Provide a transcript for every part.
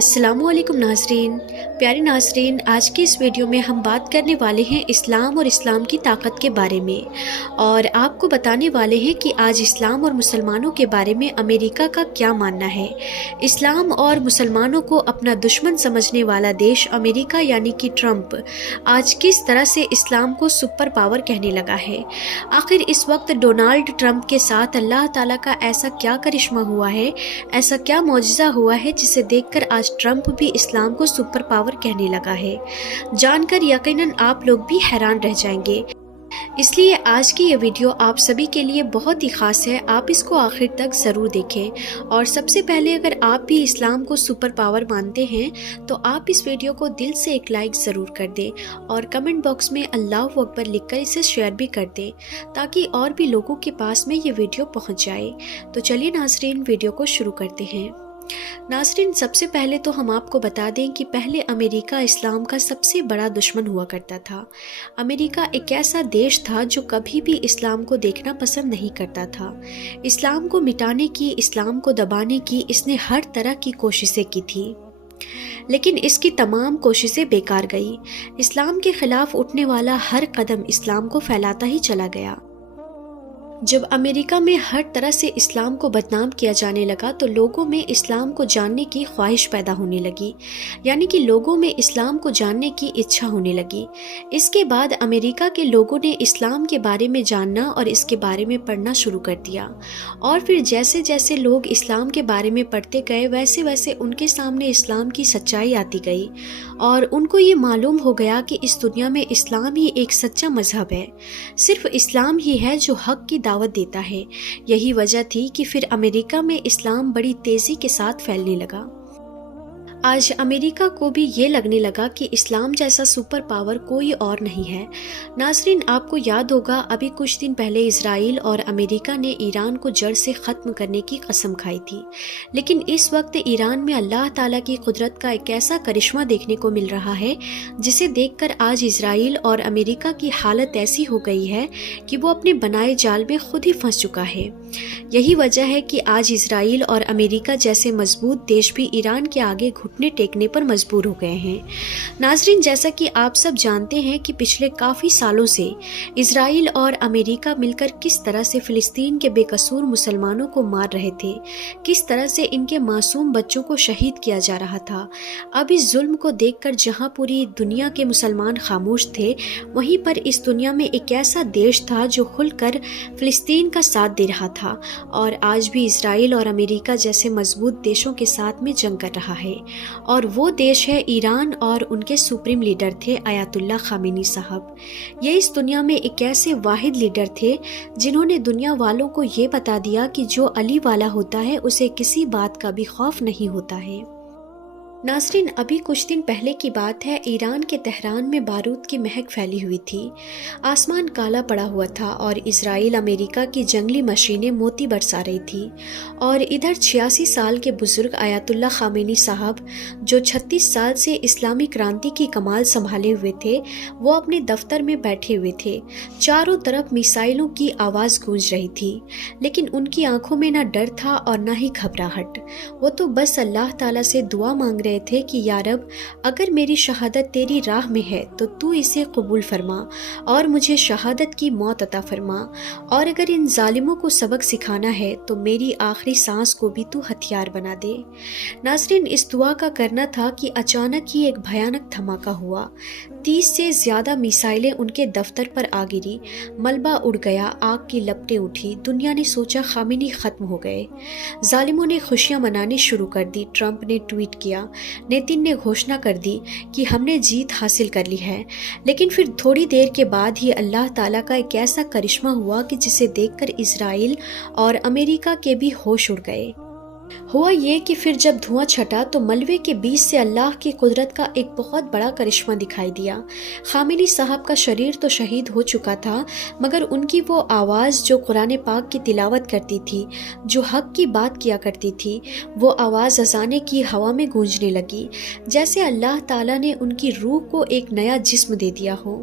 السلام علیکم ناظرین، پیارے ناظرین، آج کی اس ویڈیو میں ہم بات کرنے والے ہیں اسلام اور اسلام کی طاقت کے بارے میں، اور آپ کو بتانے والے ہیں کہ آج اسلام اور مسلمانوں کے بارے میں امریکہ کا کیا ماننا ہے۔ اسلام اور مسلمانوں کو اپنا دشمن سمجھنے والا دیش امریکہ یعنی کہ ٹرمپ آج کس طرح سے اسلام کو سپر پاور کہنے لگا ہے۔ آخر اس وقت ڈونالڈ ٹرمپ کے ساتھ اللہ تعالیٰ کا ایسا کیا کرشمہ ہوا ہے، ایسا کیا معجزہ ہوا ہے جسے دیکھ کر آج ٹرمپ بھی اسلام کو سپر پاور کہنے لگا ہے۔ جان کر یقیناً آپ لوگ بھی حیران رہ جائیں گے، اس لیے آج کی یہ ویڈیو آپ سبھی کے لیے بہت ہی خاص ہے۔ آپ اس کو آخر تک ضرور دیکھیں، اور سب سے پہلے اگر آپ بھی اسلام کو سپر پاور مانتے ہیں تو آپ اس ویڈیو کو دل سے ایک لائک ضرور کر دیں، اور کمنٹ باکس میں اللہ اکبر لکھ کر اسے شیئر بھی کر دیں تاکہ اور بھی لوگوں کے پاس میں یہ ویڈیو پہنچ جائے۔ تو چلیے ناظرین، ویڈیو کو شروع کرتے ہیں۔ ناظرین، سب سے پہلے تو ہم آپ کو بتا دیں کہ پہلے امریکہ اسلام کا سب سے بڑا دشمن ہوا کرتا تھا۔ امریکہ ایک ایسا دیش تھا جو کبھی بھی اسلام کو دیکھنا پسند نہیں کرتا تھا۔ اسلام کو مٹانے کی، اسلام کو دبانے کی اس نے ہر طرح کی کوششیں کی تھی، لیکن اس کی تمام کوششیں بیکار گئی۔ اسلام کے خلاف اٹھنے والا ہر قدم اسلام کو پھیلاتا ہی چلا گیا۔ جب امریکہ میں ہر طرح سے اسلام کو بدنام کیا جانے لگا تو لوگوں میں اسلام کو جاننے کی خواہش پیدا ہونے لگی، یعنی کہ لوگوں میں اسلام کو جاننے کی اچھا ہونے لگی۔ اس کے بعد امریکہ کے لوگوں نے اسلام کے بارے میں جاننا اور اس کے بارے میں پڑھنا شروع کر دیا، اور پھر جیسے جیسے لوگ اسلام کے بارے میں پڑھتے گئے ویسے ویسے ان کے سامنے اسلام کی سچائی آتی گئی، اور ان کو یہ معلوم ہو گیا کہ اس دنیا میں اسلام ہی ایک سچا مذہب ہے، صرف اسلام ہی ہے جو حق کی دعوت دیتا ہے۔ یہی وجہ تھی کہ پھر امریکہ میں اسلام بڑی تیزی کے ساتھ پھیلنے لگا۔ آج امریکہ کو بھی یہ لگنے لگا کہ اسلام جیسا سپر پاور کوئی اور نہیں ہے۔ ناظرین، آپ کو یاد ہوگا ابھی کچھ دن پہلے اسرائیل اور امریکہ نے ایران کو جڑ سے ختم کرنے کی قسم کھائی تھی، لیکن اس وقت ایران میں اللہ تعالیٰ کی قدرت کا ایک ایسا کرشمہ دیکھنے کو مل رہا ہے جسے دیکھ کر آج اسرائیل اور امریکہ کی حالت ایسی ہو گئی ہے کہ وہ اپنے بنائے جال میں خود ہی پھنس چکا ہے۔ یہی وجہ ہے کہ آج اسرائیل اور امریکہ جیسے مضبوط دیش بھی ایران کے آگے گھٹنے ٹیکنے پر مجبور ہو گئے ہیں۔ ناظرین، جیسا کہ آپ سب جانتے ہیں کہ پچھلے کافی سالوں سے اسرائیل اور امریکہ مل کر کس طرح سے فلسطین کے بے قصور مسلمانوں کو مار رہے تھے، کس طرح سے ان کے معصوم بچوں کو شہید کیا جا رہا تھا۔ اب اس ظلم کو دیکھ کر جہاں پوری دنیا کے مسلمان خاموش تھے، وہیں پر اس دنیا میں ایک ایسا دیش تھا جو کھل کر فلسطین کا ساتھ دے رہا تھا، اور آج بھی اسرائیل اور امریکہ جیسے مضبوط دیشوں کے ساتھ میں جنگ کر رہا ہے، اور وہ دیش ہے ایران، اور ان کے سپریم لیڈر تھے آیت اللہ خامنی صاحب۔ یہ اس دنیا میں ایک ایسے واحد لیڈر تھے جنہوں نے دنیا والوں کو یہ بتا دیا کہ جو علی والا ہوتا ہے اسے کسی بات کا بھی خوف نہیں ہوتا ہے۔ ناظرین، ابھی کچھ دن پہلے کی بات ہے، ایران کے تہران میں بارود کی مہک پھیلی ہوئی تھی، آسمان کالا پڑا ہوا تھا، اور اسرائیل امریکہ کی جنگلی مشینیں موتی برسا رہی تھی، اور ادھر 86 سال کے بزرگ آیت اللہ خامنی صاحب جو 36 سال سے اسلامی کرانتی کی کمال سنبھالے ہوئے تھے، وہ اپنے دفتر میں بیٹھے ہوئے تھے۔ چاروں طرف میسائلوں کی آواز گونج رہی تھی، لیکن ان کی آنکھوں میں نہ ڈر تھا اور نہ ہی گھبراہٹ۔ وہ تو بس اللہ تعالیٰ سے دعا مانگ رہے تھے کہ یا رب، اگر میری شہادت تیری راہ میں ہے تو تو اسے قبول فرما اور مجھے شہادت کی موت عطا فرما، اور اگر ان ظالموں کو سبق سکھانا ہے تو میری آخری سانس کو بھی تو ہتھیار بنا دے۔ ناظرین، اس دعا کا کرنا تھا کہ اچانک ہی ایک بھیانک دھماکہ ہوا، 30 سے زیادہ میسائلیں ان کے دفتر پر آ گری، ملبہ اڑ گیا، آگ کی لپٹیں اٹھی، دنیا نے سوچا خامنی ختم ہو گئے۔ ظالموں نے خوشیاں منانی شروع کر دی۔ ٹرمپ نے ٹویٹ کیا، نیتن نے گھوشنا کر دی کہ ہم نے جیت حاصل کر لی ہے، لیکن پھر تھوڑی دیر کے بعد ہی اللہ تعالیٰ کا ایک ایسا کرشمہ ہوا کہ جسے دیکھ کر اسرائیل اور امریکہ کے بھی ہوش اڑ گئے۔ ہوا یہ کہ پھر جب دھواں چھٹا تو ملبے کے بیچ سے اللہ کی قدرت کا ایک بہت بڑا کرشمہ دکھائی دیا۔ خامنی صاحب کا شریر تو شہید ہو چکا تھا، مگر ان کی وہ آواز جو قرآن پاک کی تلاوت کرتی تھی، جو حق کی بات کیا کرتی تھی، وہ آواز اذانے کی ہوا میں گونجنے لگی، جیسے اللہ تعالیٰ نے ان کی روح کو ایک نیا جسم دے دیا ہو۔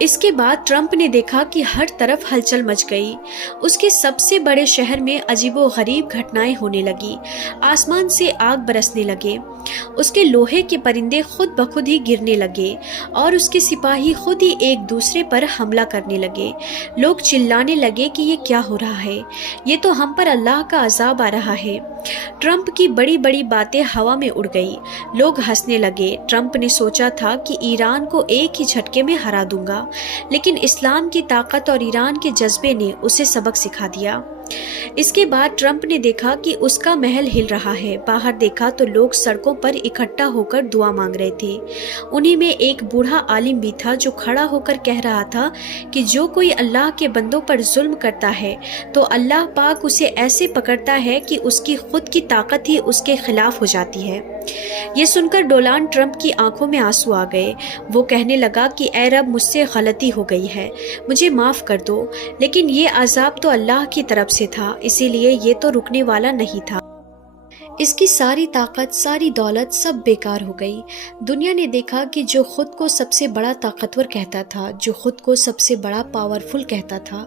اس کے بعد ٹرمپ نے دیکھا کہ ہر طرف ہلچل مچ گئی۔ اس کے سب سے بڑے شہر میں عجیب و غریب گھٹنائیں ہونے لگی، آسمان سے آگ برسنے لگے، اس کے لوہے کے پرندے خود بخود ہی گرنے لگے اور اس کے سپاہی خود ہی ایک دوسرے پر حملہ کرنے لگے۔ لوگ چلانے لگے کہ یہ کیا ہو رہا ہے، یہ تو ہم پر اللہ کا عذاب آ رہا ہے۔ ٹرمپ کی بڑی بڑی باتیں ہوا میں اڑ گئی، لوگ ہنسنے لگے۔ ٹرمپ نے سوچا تھا کہ ایران کو ایک ہی جھٹکے میں ہرا دوں گا، لیکن اسلام کی طاقت اور ایران کے جذبے نے اسے سبق سکھا دیا۔ اس کے بعد ٹرمپ نے دیکھا کہ اس کا محل ہل رہا ہے۔ باہر دیکھا تو لوگ سڑکوں پر اکٹھا ہو کر دعا مانگ رہے تھے۔ انہی میں ایک بوڑھا عالم بھی تھا جو کھڑا ہو کر کہہ رہا تھا کہ جو کوئی اللہ کے بندوں پر ظلم کرتا ہے تو اللہ پاک اسے ایسے پکڑتا ہے کہ اس کی خود کی طاقت ہی اس کے خلاف ہو جاتی ہے۔ یہ سن کر ڈونلڈ ٹرمپ کی آنکھوں میں آنسو آ گئے۔ وہ کہنے لگا کہ اے رب، مجھ سے غلطی ہو گئی ہے، مجھے معاف کر دو، لیکن یہ عذاب تو اللہ کی طرف سے تھا، اسی لیے یہ تو رکنے والا نہیں تھا۔ اس کی ساری طاقت، ساری دولت سب بیکار ہو گئی۔ دنیا نے دیکھا کہ جو خود کو سب سے بڑا طاقتور کہتا تھا، جو خود کو سب سے بڑا پاورفل کہتا تھا،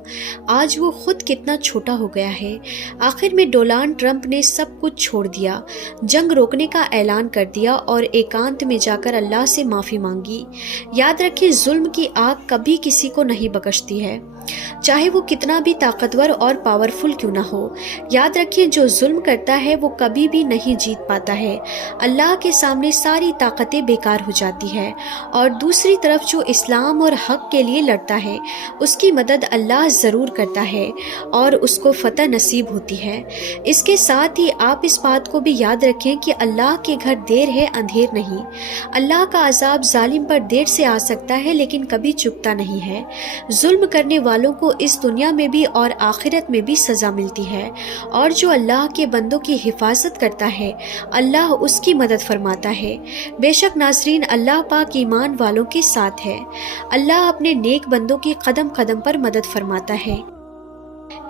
آج وہ خود کتنا چھوٹا ہو گیا ہے۔ آخر میں ڈونلڈ ٹرمپ نے سب کچھ چھوڑ دیا، جنگ روکنے کا اعلان کر دیا اور ایکانت میں جا کر اللہ سے معافی مانگی۔ یاد رکھیں، ظلم کی آگ کبھی کسی کو نہیں بخشتی ہے، چاہے وہ کتنا بھی طاقتور اور پاورفل کیوں نہ ہو۔ یاد رکھیں، جو ظلم کرتا ہے وہ کبھی بھی نہیں جیت پاتا ہے۔ اللہ کے سامنے ساری طاقتیں بیکار ہو جاتی ہے، اور دوسری طرف جو اسلام اور حق کے لیے لڑتا ہے اس کی مدد اللہ ضرور کرتا ہے اور اس کو فتح نصیب ہوتی ہے۔ اس کے ساتھ ہی آپ اس بات کو بھی یاد رکھیں کہ اللہ کے گھر دیر ہے اندھیر نہیں۔ اللہ کا عذاب ظالم پر دیر سے آ سکتا ہے لیکن کبھی چکتا نہیں ہے۔ ظلم کرنے والوں کو اس دنیا میں بھی اور آخرت میں بھی سزا ملتی ہے، اور جو اللہ کے بندوں کی حفاظت کرتا ہے اللہ اس کی مدد فرماتا ہے۔ بے شک ناظرین، اللہ پاک ایمان والوں کے ساتھ ہے۔ اللہ اپنے نیک بندوں کی قدم قدم پر مدد فرماتا ہے۔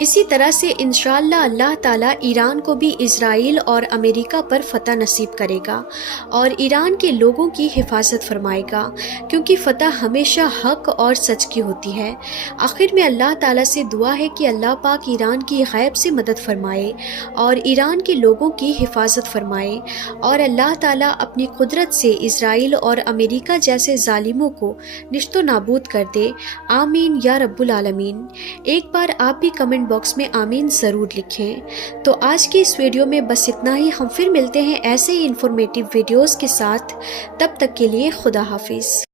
اسی طرح سے انشاءاللہ اللہ تعالیٰ ایران کو بھی اسرائیل اور امریکہ پر فتح نصیب کرے گا اور ایران کے لوگوں کی حفاظت فرمائے گا، کیونکہ فتح ہمیشہ حق اور سچ کی ہوتی ہے۔ آخر میں اللہ تعالیٰ سے دعا ہے کہ اللہ پاک ایران کی غیب سے مدد فرمائے اور ایران کے لوگوں کی حفاظت فرمائے، اور اللہ تعالیٰ اپنی قدرت سے اسرائیل اور امریکہ جیسے ظالموں کو نشت و نابود کر دے۔ آمین یا رب العالمین۔ ایک بار آپ بھی کمنٹ باکس میں آمین ضرور لکھیں۔ تو آج کی اس ویڈیو میں بس اتنا ہی۔ ہم پھر ملتے ہیں ایسے ہی انفارمیٹیو ویڈیوز کے ساتھ، تب تک کے لیے خدا حافظ۔